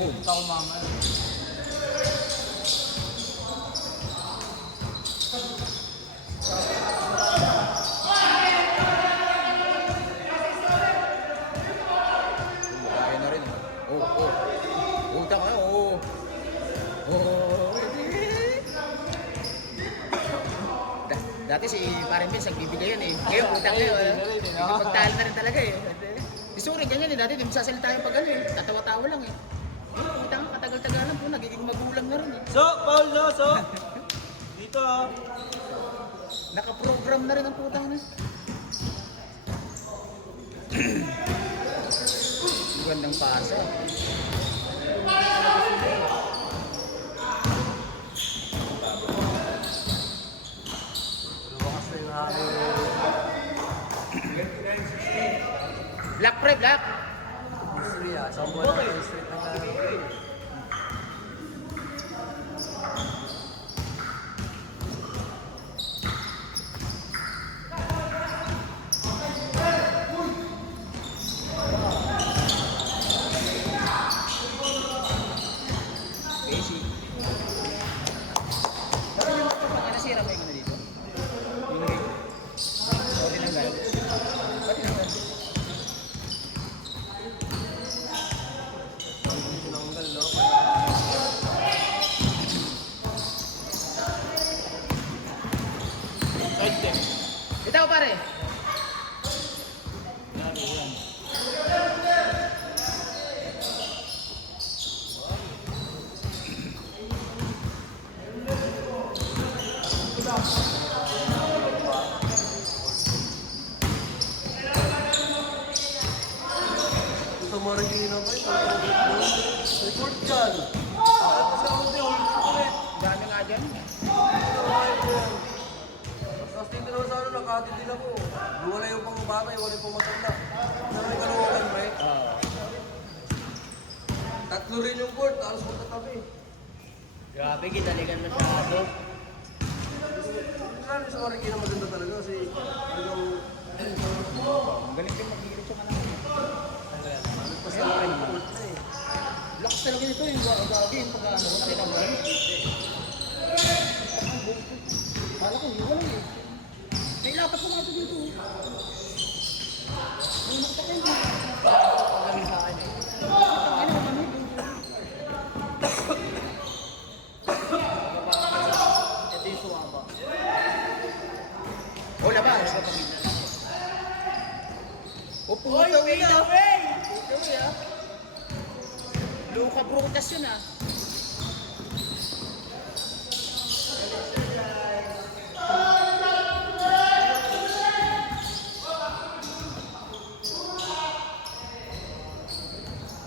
Punta ko mamaya. Kaya na rin. Punta ka, Dati si Parang Vince nagbibigay yan eh. Ngayon, utang na yun. Pagtahal na rin talaga eh. Si Suri, ganyan eh. Dati di masasalita yung pag ano eh. Tatawa-tawa lang eh. Utang, katagal-tagalan po. Nagiging magulang na rin eh. So, Paul, no? So, dito ah. Nakaprogram na rin ang putang na. Gandang pasa. Lumakas na yung hangin. Black pre, black. History ah. Isang buwan na history na lang. Basic. Kasi yung pag nasira mo yung ano dito? Yung ring. O, tinanggal. Ba't tinanggal? Tinanggal, no? Side step. Ito pare. Yan, yan. Ito mo rin yung inabay. Report dyan. Tapos ako din, ulit. Dami nga dyan. Tapos dito naman sa ano, nakatid din ako. Wala yung pang bata, wala yung pang matanda. Ano yung kalungan, pre? Tatlo rin yung court, alas magkatabi. Grabe, gitaligan masyado. Grabe sa Marikina na maganda talaga kasi talagang Ang galing din mag-iirit yung anak ko. pas na rin yung court na eh. Lakas talaga nito yung gagi yung pag-ano ko tinanggal. Kala ko, hindi wala eh. May lapat pa nga ito dito. May nakita ko yun. Ang galing sa akin eh. Ano ba kami? Ito yung sumaba. O, labas. O, puta away na. Puta away ah. Luka Brutas yun ah.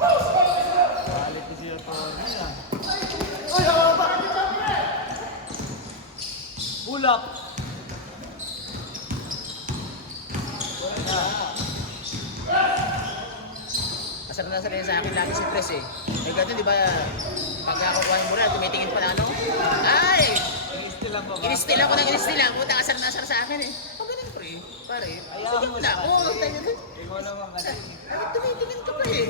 Galit ko siya to. Ay, haba! Bulak! Asar na rin sa akin lagi si Pres eh. May ganun, di ba? Pag kakukuha mo na, tumitingin pa na ano. Ay! Inistil lang ba ba? Inistil ako ng inistil lang. Puta, asar na asar sa akin eh. Pag ganun, pre. Pare, Ayaw mo na sa ako. akin. Ikaw naman kasi. Ay, tumitingin ka pa eh.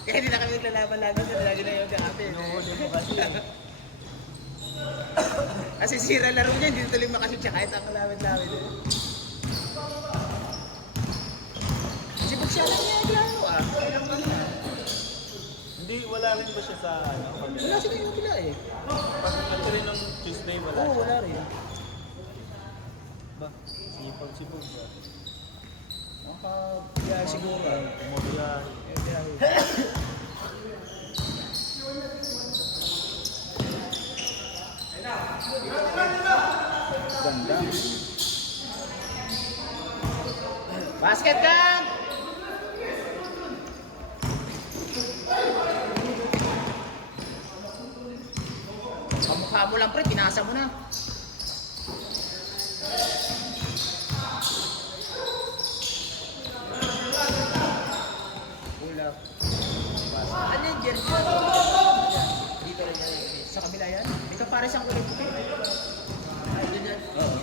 Kaya hindi na kami naglalaban lagi sa lagi na yung kakape. Inuhuli mo kasi. Kasi sira laro niya, hindi tuloy makashoot siya kahit ang kalawit-lawit. Si Buksya lang niya naglaro ah. Ilang ba na? Hindi, wala rin ba siya sa ano? Wala sila yung pila eh. Pag actually nung Tuesday wala Oo, siya. wala rin. Ba? Sipag-sipag ba? Nakabiyahe siguro. Umubiyahe. Biyahe. Ganda. Basket kan! Kamukha mo lang pre, pinasa mo na. Ulap. Ano yung jersey? Dito rin yan. Sa kabila yan. Dito pare siyang kulay puti. Ay, dun yan. Oo.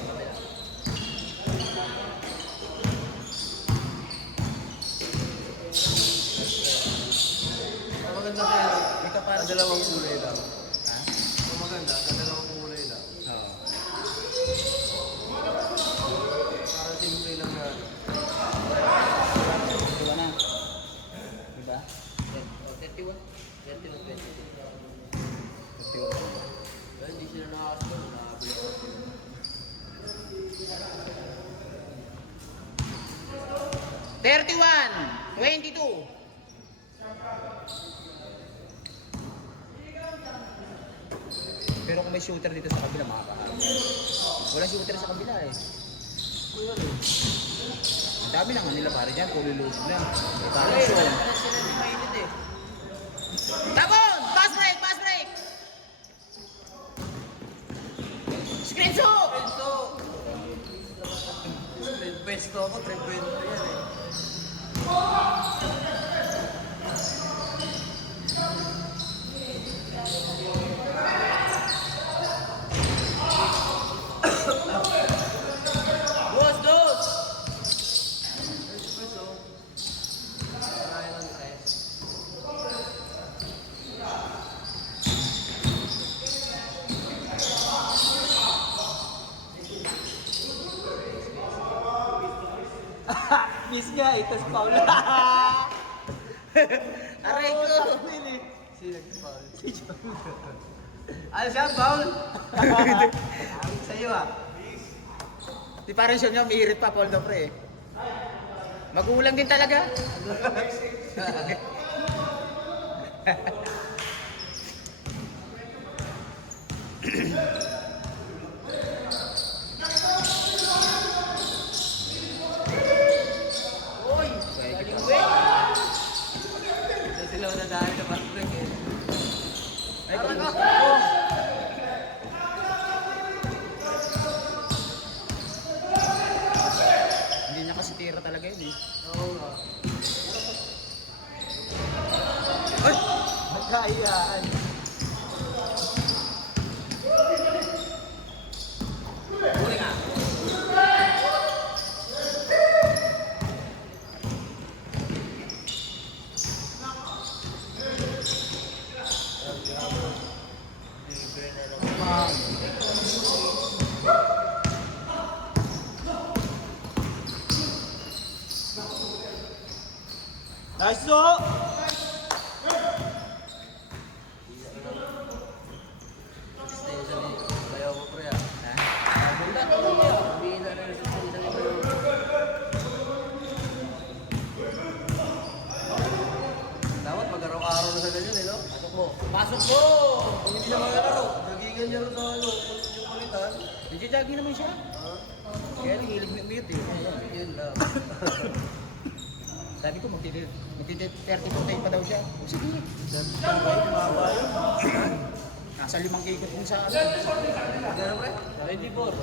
para Ang dalawang kulay lang. Ha? Ang maganda, ang dalawang kulay lang. Oo. Para simple lang na. Diba na? Diba? 31. 31, 22. 51. Pero hindi sila nakakasunod. Nakakabili ako sila. 22. Pero kung may shooter dito sa kabila, makakaharap. Wala shooter sa kabila eh. Kuya rin. Ang dami lang nila pare dyan, puro lulog lang. May parang Ay, show. sila di mainit eh. Tapon! Pass break! Pass break! Screen shoot! Pesto! Pesto ako, 3 yan eh. Dos, dos! Pesto. Marami ng test. Miss nga, itas Paula. Aray ko! Sino nag-foul? Ano siya, Paul? Ang sa'yo ah. Di parang siya niya, umihirit pa, Paul Dopre eh. Magulang din talaga. Uy! Galing we! Sila nadaan sa fast break eh. Ay, Parang kamusta? ako! Hindi niya kasi tira talaga yun eh. Oo nga. Ay! Magkayaan. Huli nga! Libre na lang. Nice no? Extension eh. Bayaw mo pre ah. Ha? Bunda, sabihin na rin sa isang iba yung... Dapat mag-araw-araw na sa ganyan eh, no? Pasok mo. Pasok mo! Kung hindi na mag-araw, nagingan niya rin sa ano, yung kulitan. Nagja-jogging naman siya. Kaya lang hilig na umiyot eh. Yun lang. Sabi ko magti-30 pa daw siya. O sige. Nasa 5 ikot kung sa ano. Ano pre? 24.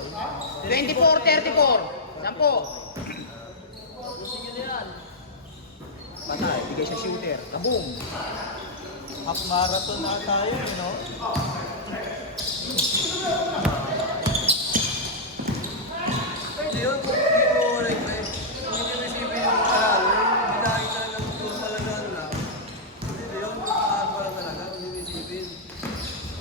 24, 34. 10. Sige na yan. Patay, bigay siya shooter. Kaboom. Half marathon na tayo, you know? Pwede yun, kung hindi mo ulit pre. Kung hindi receive yung panalo, yung binahin talaga ng kung talaga ano lang. Pwede yun, kung pa lang talaga, kung hindi receive.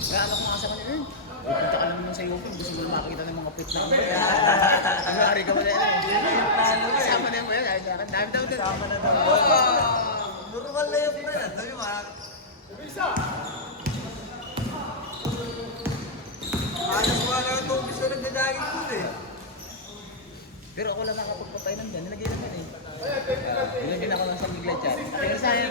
Kaya anak ko nga sa kanila yun. Pupunta ka lang naman sa YouTube, gusto mo na makakita ng mga pit number. Ang hari ka mo na yan. Kasama na mo yan. Ay, dami daw din. Kasama na daw. Normal na yun pre. Sabi mo, alas mo lang ito, gusto nagdadagin ko eh. Pero ako lang nakapagpapay ng dyan, nilagay naman eh. Yun din ako lang sa bigla chat. Pero sa akin,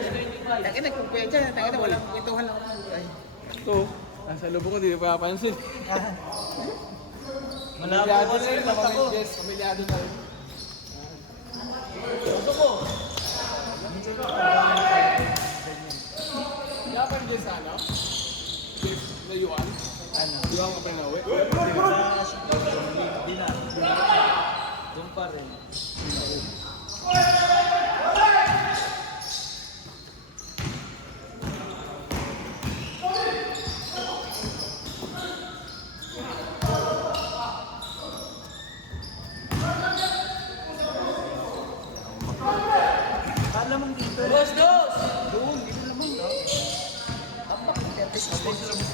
takin nagpupuya dyan, takin na walang kwentuhan lang ako. Ay, Ito, nasa lubong ko, di pa papansin. Malabo kasi rin, yung mata ko. Pamilyado na rin. Gusto ko. Kaya pa rin sa ano? Layuan? Ano? Layuan ka pa na uwi? Hindi na. Doon pa rin. Alam mong dito. Dos, dos! doon, dito naman. Tapak. Tapos sila mo eh.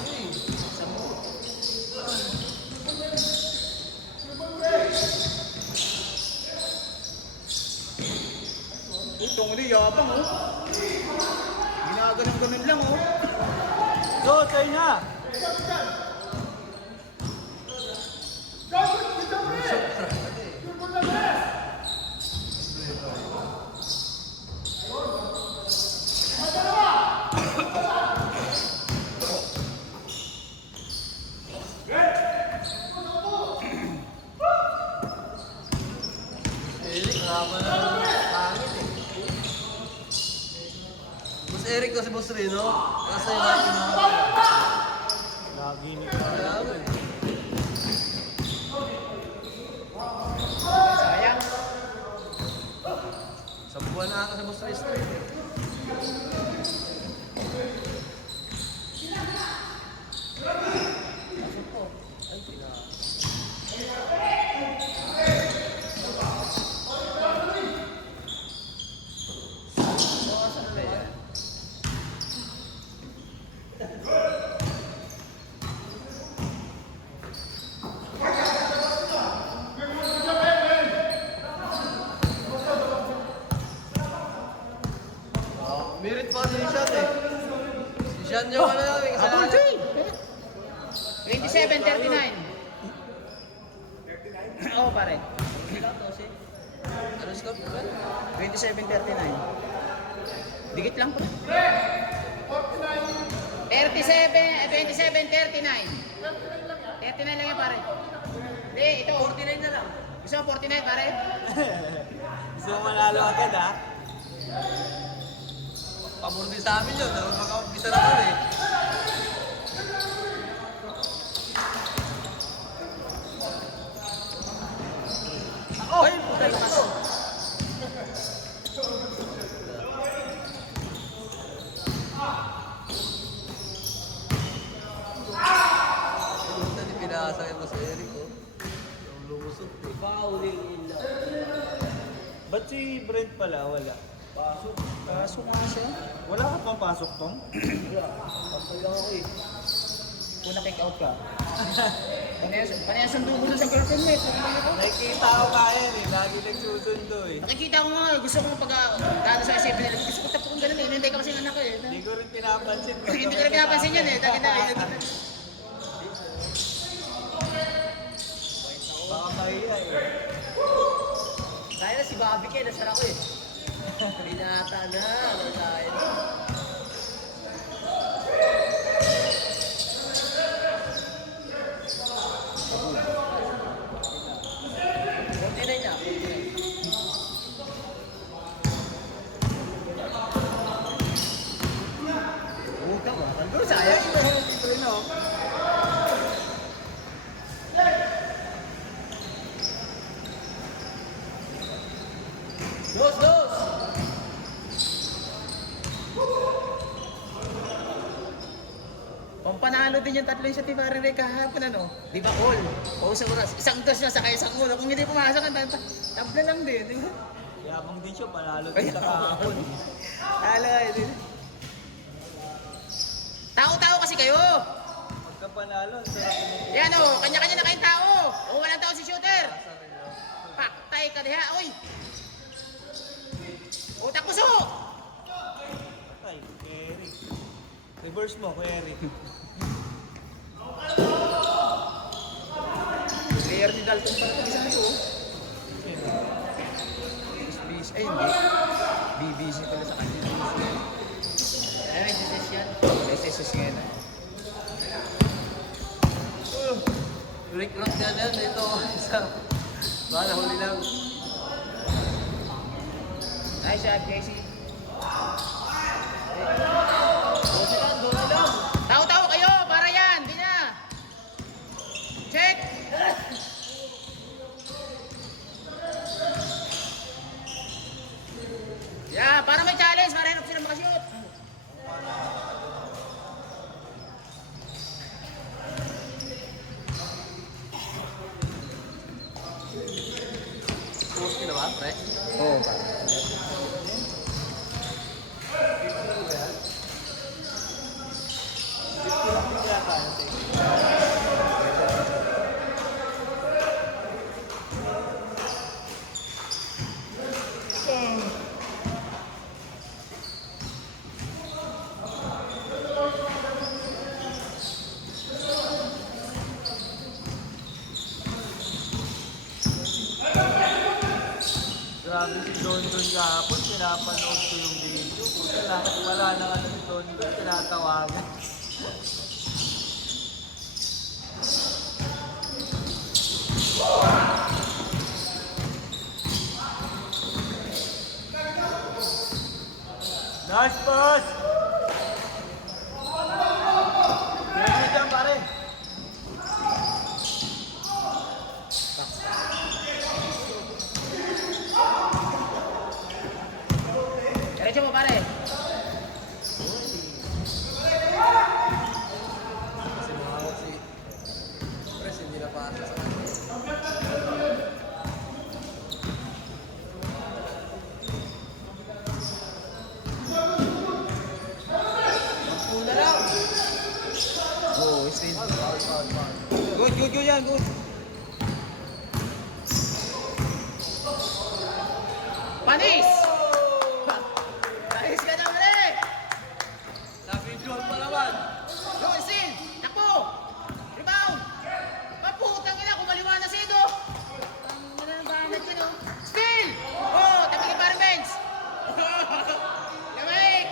Itong hindi, yabang oh. Ginaganon-ganon lang oh. Go, tayo na! Eric, nakaka na pangit eh. Boss Eric ko si Boss Rino. Kasi yung aking mga Lagi ni Grabe. Sayang. Sa buwan na ata si Boss Risto eh. Pasok po. Ay, merit pa si Sean eh. Si Sean yung ano yung Habol, kasalanan. Jay! 27-39. Oo, pare. Ano scope ba? 27-39. Dikit lang po. 27-39. 39 lang yan, pare. Hindi, ito. 49 na lang. Gusto mo 49, pare? Gusto mo manalo agad, ha? Pabor din sa amin yun. Makakapisa na kami. Ay, puta lakas. Punta ni pinasa kay Boss Eric oh. Yung lumusot eh. Ba't si Brent pala? Wala. Pasok nga siya. Wala ka pang pasok, Tom? Pagpag lang ako eh. Una take out ka. Panaya sundo mo sa girlfriend mo eh. Nakikita ko kaya eh. Lagi nagsusundo eh. Nakikita ko nga, gusto ko pag dado sa isipin nila. Gusto ko tapos ganun eh. Hinintay ka kasi ng anak ko eh. Hindi ko rin pinapansin. Hindi ko rin pinapansin yan eh. Dahil na Baka mahiya eh. Kaya na si Bobby kayo, nasara ko eh. Pinata na, ano tayo. Pero sayang. Dos, dos! Pampanalo din yung tatlo yung sa Tibarin Ray kahapon ano. Di ba all? O sa oras. Isang dos na sakay isang ulo. Kung hindi pumasok ang tabla lang din. Di ba? Yabang din siya, panalo din sa kahapon. Talo eh. Tao-tao kasi kayo. Pagka panalo, ang sarap mo. Yan o, kanya-kanya na kayong tao. O walang tao si shooter. Paktay ka diha. Uy! Utak puso! Ay, Eric. Reverse mo, Kuya Eric. Player ni Dalton pala pag isang ito. SBC. Ay hindi. BBC pala sa kanya. Ay, may SS yan. May SS ngayon. Rick Rock yan yan. Ito, isa. Baka huli lang. Nice shot, Casey. Doon lang. Tao-tao kayo! Para yan! Di na! Check! Yeah, para may challenge. Para hirap sila makashoot. Pusti na ba, pre? Oo. Don kahapon, pinapanood ko yung video. Wala na ano si Don, tinatawagan. Nice pass! Kaya dyan pare. Diretso mo pare. Kasi mahawak si Pres, hindi na pasa sa kanya. Magpuna lang. Oh, straight. Good, good, good yan, good. Panis! Panis ka na pare! Nabidyohan pa naman. Yun, Sil! Takbo! Rebound! Maputang ina, kumaliwa na si Edo! Ang ina ng banat yun, oh! Still! Oh, tabi ni parang bench! Lamig!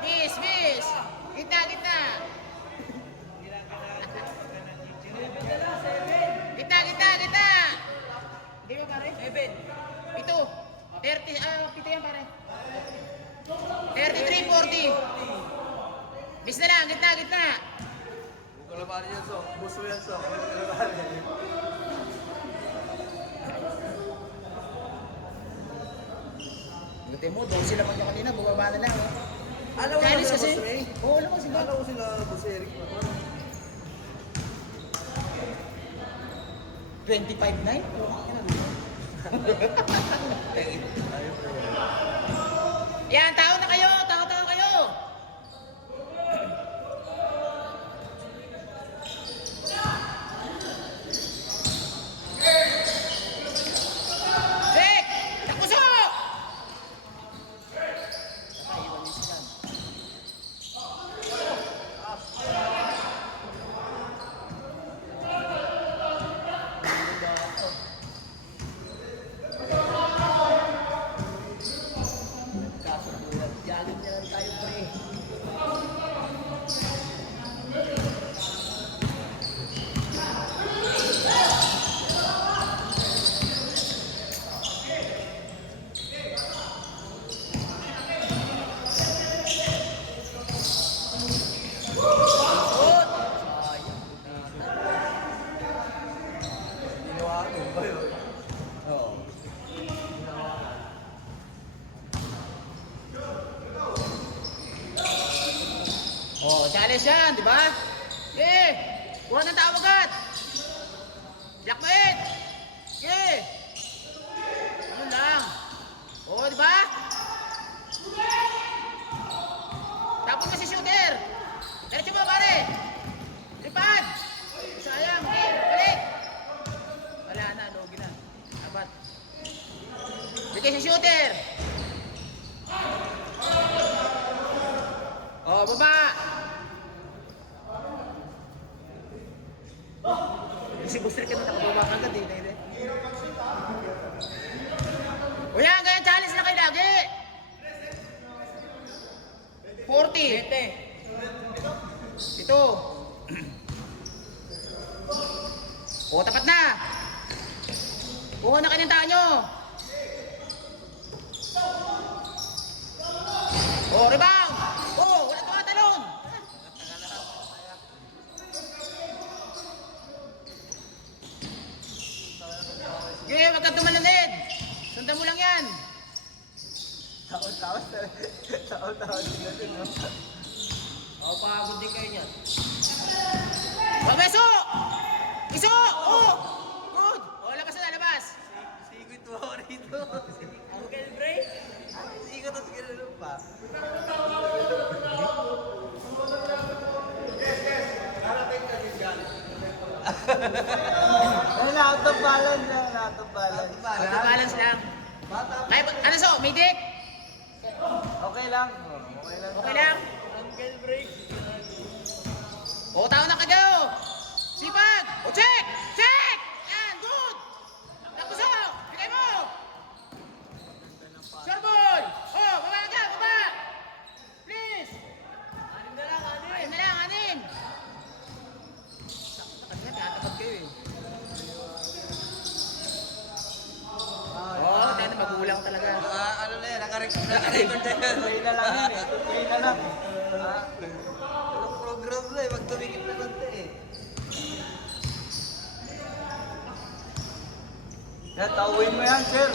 Miss, miss! Gitna, gitna! Gitna, gitna, gitna! Di ba pare? 7. Pito. 30, pito yan pare. 33, 40. Miss na lang, gitna, gitna. Huwag ka labanin yan, so. Buso yan, so. Huwag ka labanin. Buti mo, doon sila pag kanina, bumaba na lang. Alam mo Chinese sila, kasi. Boss Ray? Oo, alam mo sila. Alam ko sila, Boss Eric. 25-9? Yan, tao na kayo! Tao kayo! Sek! Takuso! Galing niya lang tayo, pre. Ginawa ko ba yun? Oo. Oh, challenge yan, di ba? Okay, kuha ng tao agad. Black point. Okay. Ano lang. Oh, di ba? Tapos mo si shooter. Diretso mo, pare. Lipad. Sayang. Okay, balik. Wala na, logi na. Dapat. Bigay si shooter. Oh, baba. Si Buster ka na nakababa agad eh. O yan, ganyan challenge na kayo lagi. 40. Ito. O, tapat na. Kuha na kanyang taan nyo. O, rebound. O, wala tumatalon. Okay, wag kang tumalanid. Sundan mo lang yan. Taon-taon sila din, no? Ako pagod din kayo niyan. Pagbeso! Iso! Oh! Good! O, labas na, labas. Sigit mo ako rito. Uncle Bray? Hindi ko tapos kinanong pa. Ay, out of balance lang, out of balance. Balance lang. Kaya, ano so? May dick? Okay lang. Okay lang. Okay lang? Uncle Bray. O, tao na kagaw! Sipag! O, check! Check! Yan, good! Tapos o! Naka-record na yan. Play na lang yan eh. Play na lang. Walang program na eh. Pag tumikip na konti eh. Yan, tauhin mo yan, sir.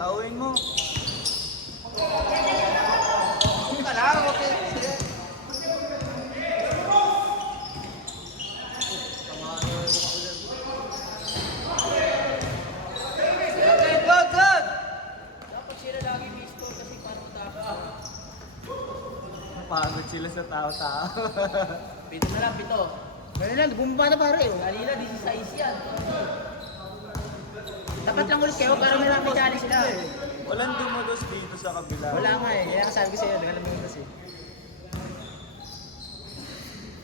Tauhin mo. Ka lang, okay. Good! Dapat sila lagi may score kasi parang dapat. Pagod sila sa tao-tao. Pito na lang, pito. Ganun lang, bumaba na pare. Kanina, 16 yan. Dapat lang ulit kayo para may challenge sila. Walang dumulos dito sa kabila. Wala nga eh. Kaya sabi ko sa'yo, alam mo yun kasi.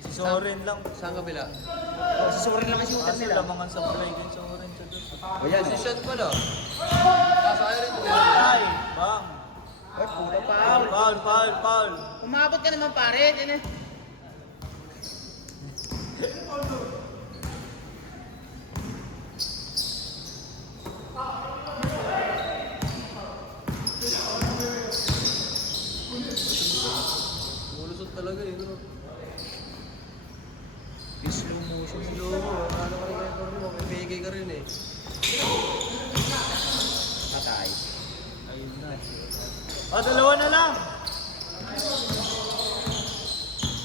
Si Soren lang. Saan kabila? Oh, susurin lang ang shooter Kasi nila. lamangan sa play din Soren sa doon. O yan. Position ko no? Sasakay rin ito. Ay, bang. Ay, puro Foul, foul. foul. Umabot ka naman pare. Yan eh. Mulusot talaga eh. No? Yung slow motion. Slow mo. Ano ka rin record mo? May PK ka rin eh. Patay. Ayun na. O, dalawa na lang.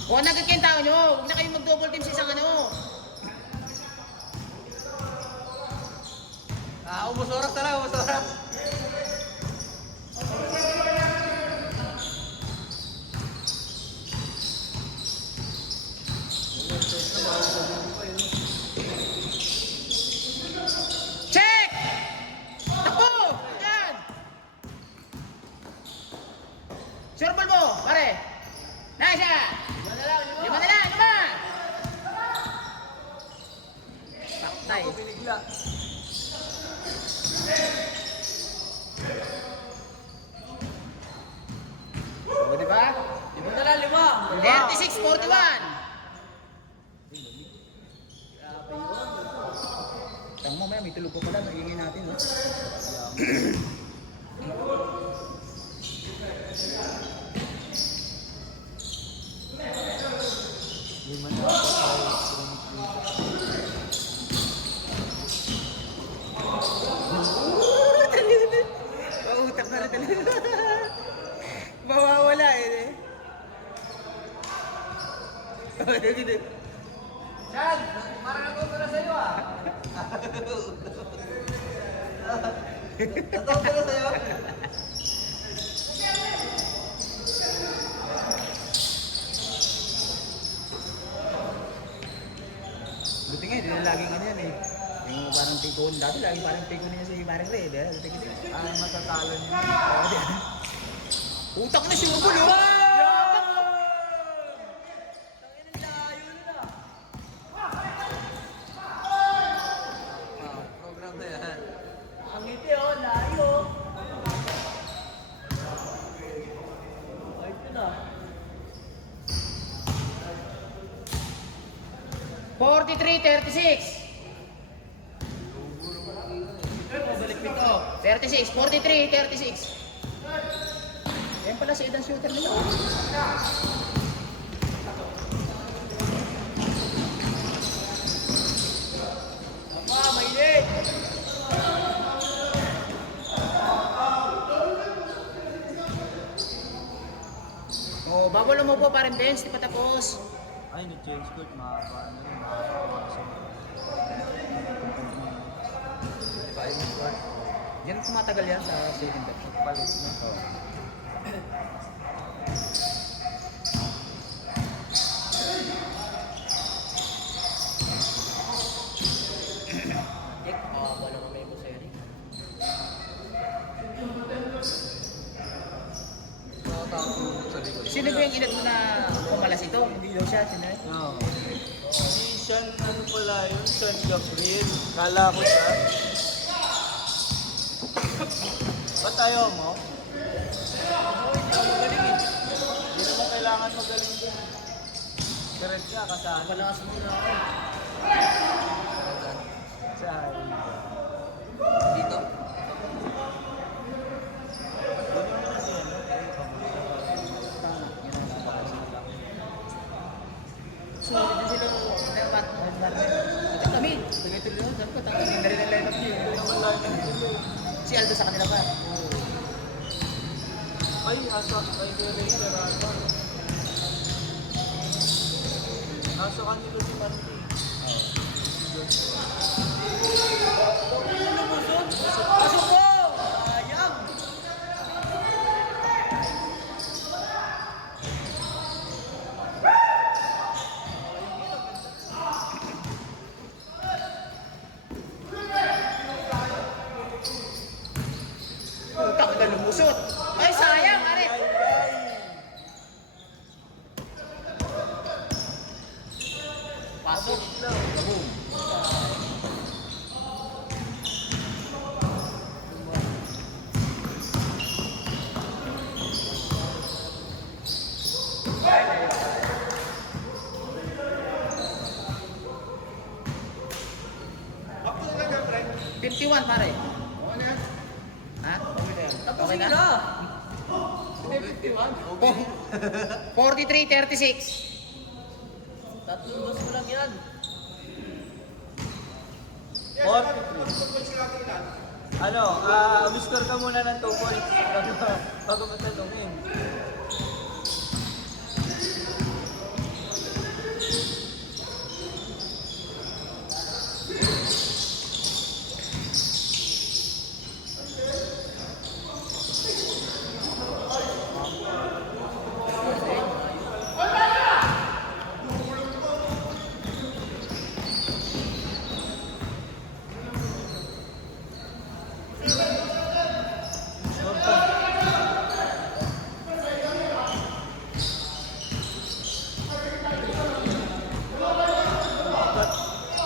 Kung nagkit kayo tao nyo, huwag na kayong mag-double team sa isang ano. Umusorak na lang, umusorak. Check! Takbo! Yan! Surbol mo, pare. Nice ah! Lima na lang, lima! Paktay. Binigla. O, di ba? Lima na lang, lima. 36-41. Tang mamaya, may tulog ko pala. Magiging natin, no? Lima na ako. Mautak na rin talaga. Mawawala eh. Chad, parang natuto na sa'yo ah. Natuto na sa'yo? Buti nga, hindi na laging ano yan eh. Yung parang tikon. Dati laging parang tikon niya si Parang Red. Ay, matatalo niya. Utak na si Ubul, oh! Program na yan. Ang ngiti, oh, layo. Ay, ito na. 43-36. Balik pito. 36, 43, 36. Yan pala si Edan shooter nila. Mainit! Oh, bawal mo po parang bench, di pa tapos. Ay, ni-change court. Makakaano yun. Makakapasok. Yan tumatagal yan sa second half. Palit na. Check, wala ko kayo sa rin. Nakatapos sa likod. Sino ba yung inat mo na pumalas ito? Hindi daw siya, sino yun? No. Si Sean, ano pala yun? Sean Gabriel. Kala ko siya. Ba't ayaw mo? Hindi naman kailangan magaling din. Correct ka, kasama. Palakas mo na ako. Saan? Dito. Ano naman kasi yan? naman. Ay, asa, ay, Racer ata. Nasa kanila si Mandy. Pasok mo! Sayang! Putang ina, lumusot. Ay, sayang, are. Pasok. Bakit na lang, pre? 51, pare. Ha? Okay na? Okay, man. Okay. 43-36. Tatlong dos mo lang yan. 43. Ano, score ka muna ng 2 points bago matanungin.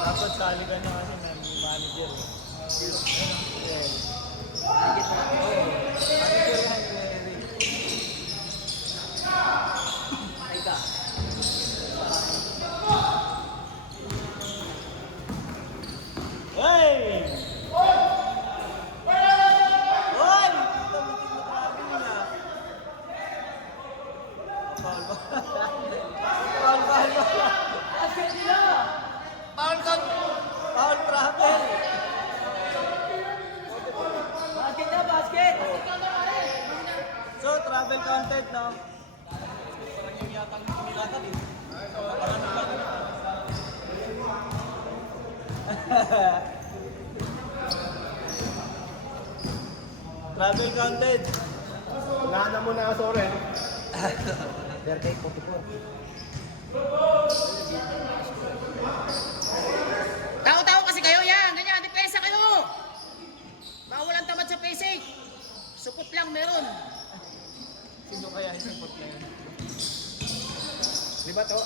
Dapat sali ka na kasi may manager. Yes. Manager yan, Eric. Ay ka. Hey! Hoy! Kita mo tinatrabi na. Foul ba? Foul ba? Basket nila! Foul travel! Basket na, basket! So, travel content, no? Travel content. Nana mo na, sorry. Birthday 44. Tao-tao kasi kayo yan. Ganyan, depensa kayo. Bawal ang tamad sa PC. Supot lang meron. Sino kaya isipot na yun? Di ba to?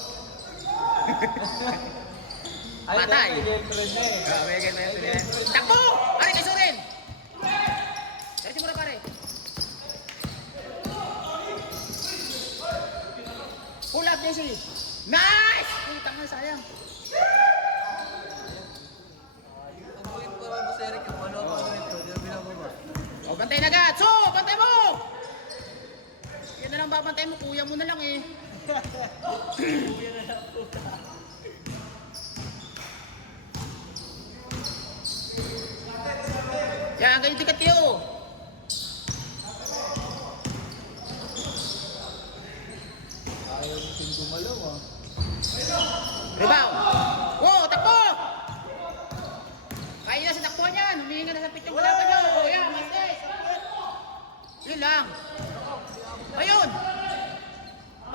Ay, Patay. may girlfriend na eh. Takbo! Pare, kay Soren! Kasi muna pare. Pull up, Jesse. Nice! Putang na, sayang. Ang buhin para mo sa Eric, yung ano ako ito, hindi na binababa. O, bantay na agad. So, bantay mo! Yan na lang babantay mo. Kuya mo na lang eh. Yan, ganyan tikat kayo. Ayaw natin gumalaw ah. Rebound. Wow, takbo! Kaya na sa takbuhan yan. Humingi na sa pitong kalaban nyo. O, yan, mistake. Yun lang. Ayun.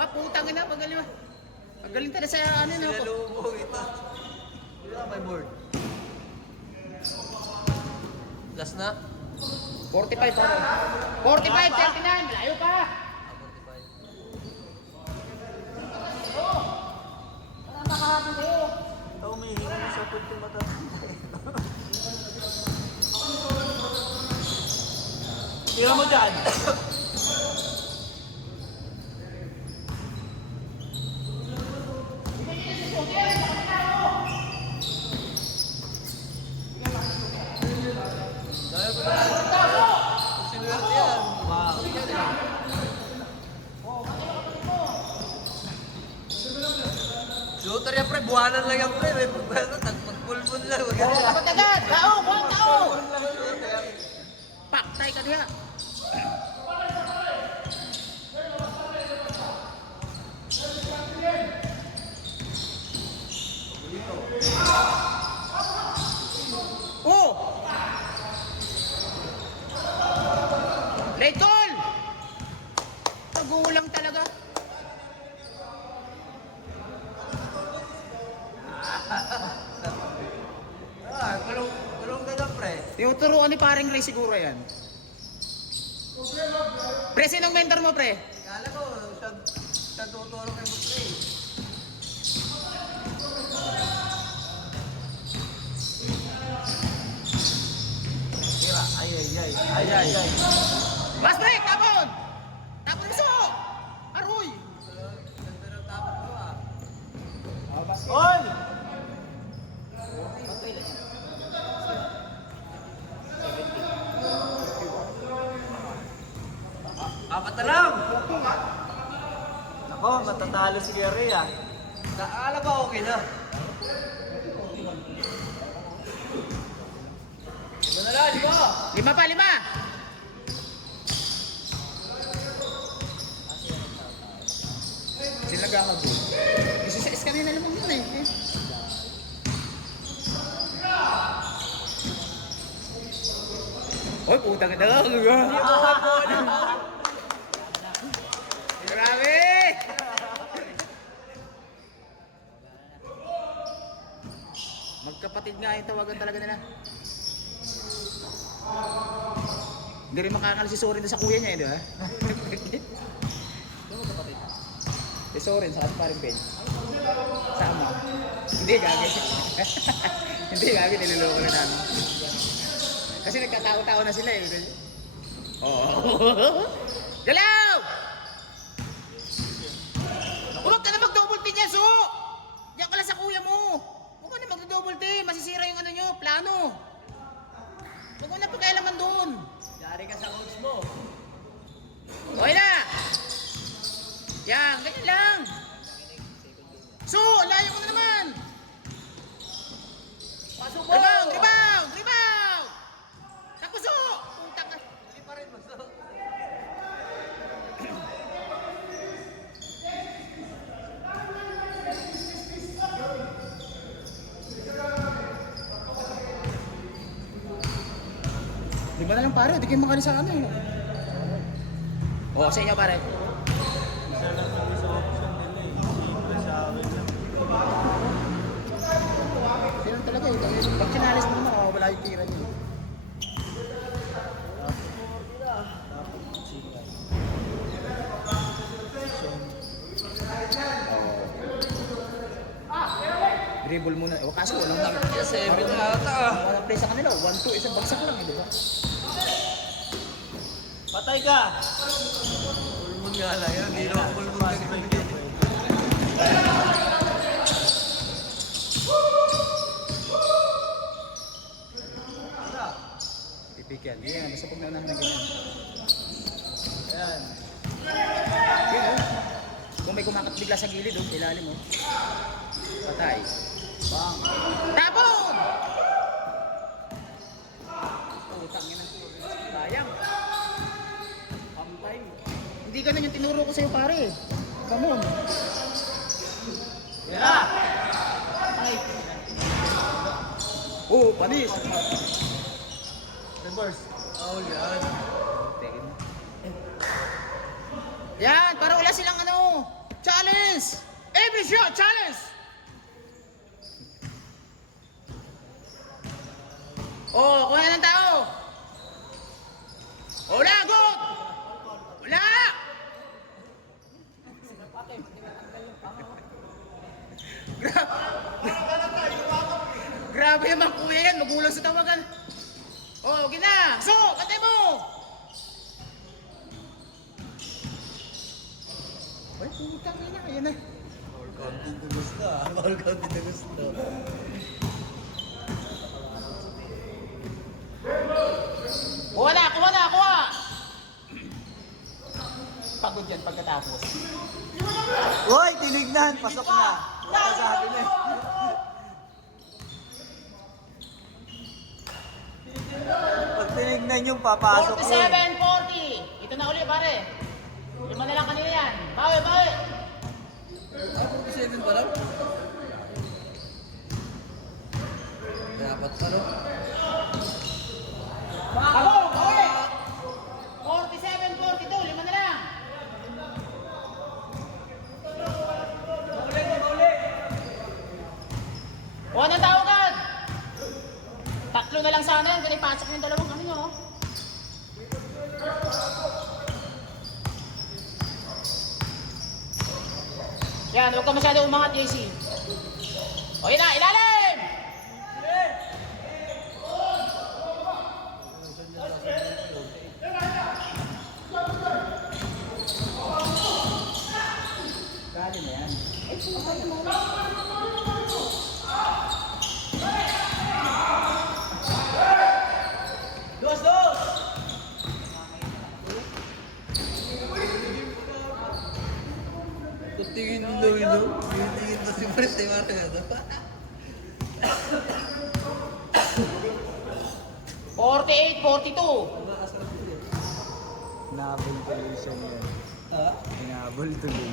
Putang ina, pagaling. Pagaling talaga sa ano na ako. Sinalubog ito. Hindi na may board. Last na? 45 pa. 45, 39. Malayo pa. 45. Ito may hingi sa puti matatanda. Tira mo dyan. Dahil ko na kung sinuwerte yan. Wow. Shooter yan pre, buwanan lang yan pre. May pagpulbon lang. Wag yan. Dapat agad. Tao, buwan tao. Pak. patay ka diha. Oh! Late goal! Nagulang talaga. Kulong ka na, pre. Tinuturuan ni paring Ray siguro yan. Pre, sinong mentor mo, pre? Kala ko, siya tuturo kay Butre. Tira, ay, ay, ay, ay, ay, ay. Last break, tapon! Tapon gusto! Aroy! Ganda ng tapos ko, ah. Oy! Apat na lang! Ako, matatalo si Gary ah. Nakakala ba okay na? Lima na lang, lima! Lima pa, lima! Sila nagkakago. Isa sa kanina naman yun eh. Oy, putang ina lang. Grabe! Magkapatid nga yung tawagan talaga nila. Hindi rin makakala si Sorin sa kuya niya eh, di ba? Si Sorin sa paring Ben. Sama. Hindi, gagi. Hindi, gagi. Niloloko na namin. Kasi nagkatao-tao na sila eh. Oo. Galaw! Huwag ka na mag-double team yan, Su! Diyan ka lang sa kuya mo. Huwag ka na mag-double team. Masisira yung ano nyo, plano. Huwag mo na pagkailaman doon. Yari ka sa coach mo. Okay na! Yan, ganyan lang. Su, layo ko na naman. Pasok mo! Rebound, rebound, rebound! Tapos Su! Putang ka. Hindi pa rin basta. Lima na lang pare, di kayo makali sa ano eh. Oo, sa inyo pare. Isa lang yung isa option nila eh. Simple sa akin lang. Silang talaga eh. Pag sinalis mo naman, wala yung tira niyo. Dribble muna. O kaso walang nakikita. 7 na ata, ah. Walang play sa kanila. 1-2, isang bagsak lang eh, di ba? Patay ka! Pulmon nga lang yan. Hindi naman pulmon kasi pwede. Ipik yan. Yan, basta pag naunahan na ganyan. Ayan. Yun oh. Kung may kumakat bigla sa gilid oh, ilalim oh. Patay. Bang! Tapon! Utang yan ang sayang. Pampay. Hindi ganun yung tinuro ko sa'yo pare. Come on. Tira! Oh, panis. Reverse. Oh, yan. Yan, para wala silang ano. Challenge! Every shot, challenge! Oh, kuha ng tao. Wala, good! Wala! Grabe naman kuya yan, magulang sa tawagan. Oh, gina! So, katay mo! Ay, putang ina, ayan na. Ball counting na gusto, ah. Ball counting na gusto. Kuha na, kuha na, kuha! Pagod yan pagkatapos. Uy, tinignan! Pasok na! Sabi na eh. Pag tinignan tignan yung papasok yun. 47-40. Ito na uli, pare. 5 na lang kanina yan. Bawi, bawi. Ah, 47 pa lang? Dapat pa, no? Ako, bawi. 47-42. 5 na lang. O, anong tawagan? 3 na lang sana yan. Kaya ipasok yung dalawang ano nyo. Yan, huwag ka masyado umangat, JC. O, yun na, ilalim! Kali na yan. Dos! Kung tingin mo daw yun, no? Yung tingin mo si Maris, ay marang ano? 48-42. Hinabol tuloy siya yan. Ha? Hinabol tuloy.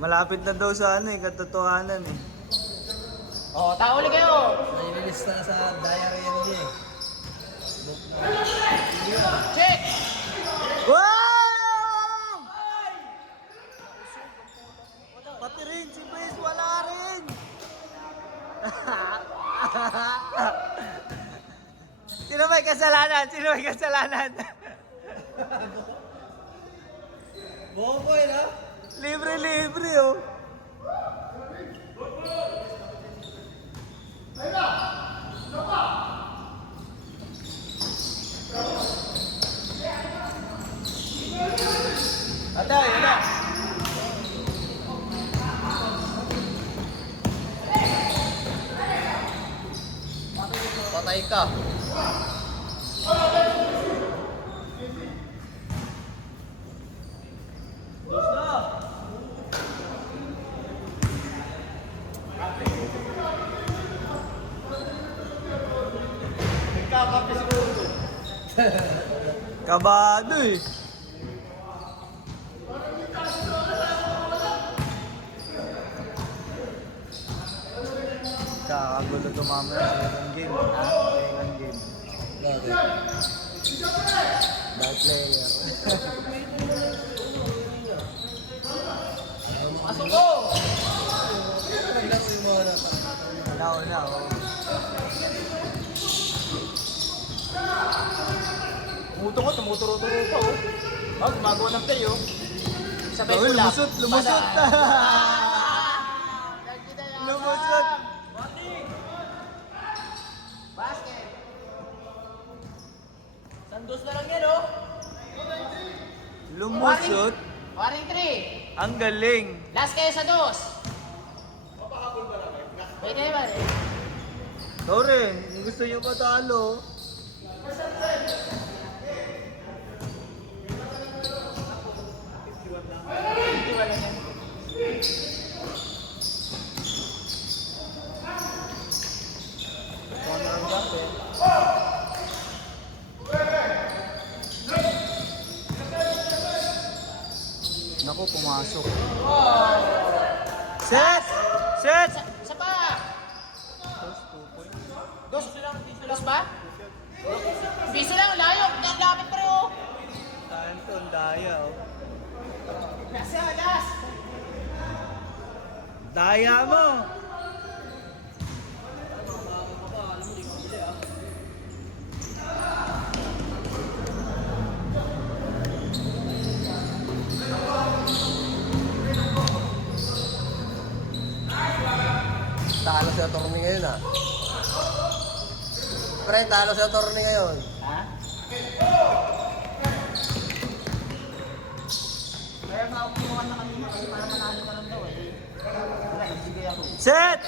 Malapit na daw sa ano eh, katotohanan eh. O, tao ulit kayo. Naililista na sa diary yan niya eh. Check! Wow! Pati rin, si Blaze wala rin! Sino may kasalanan? Sino may kasalanan? Bobo yun, ha? Libre-libre oh. Atay, ano? Patay ka. Kabado eh. Kakagulo to mamaya sa second game. Second game. Bakit? Bad player. Pasok ko! Relax yung mga na. Una. Tumuturo-turo pa oh. Oh, gumagawa ng play oh. Sabay Oh, sulap. lumusot. Lumusot. Basket. Sandos na lang yan oh. Lumusot. Waring 3. Ang galing. Last kayo sa dos. Pwede ba eh? Sorry, kung gusto nyo patalo. Naku, pumasok. Set! Set! Isa pa. Dos lang. Dos ba? Piso lang, layo. Ang lapit pa rin oh. Saan to? Ang daya oh. Last. Daya mo! Talo sa tourney ngayon, ha? Pre, talo sa tourney ngayon. Ha? Kaya makukuha na kanina kasi para manalo ka lang daw eh. Wala, nagbigay ako. Set!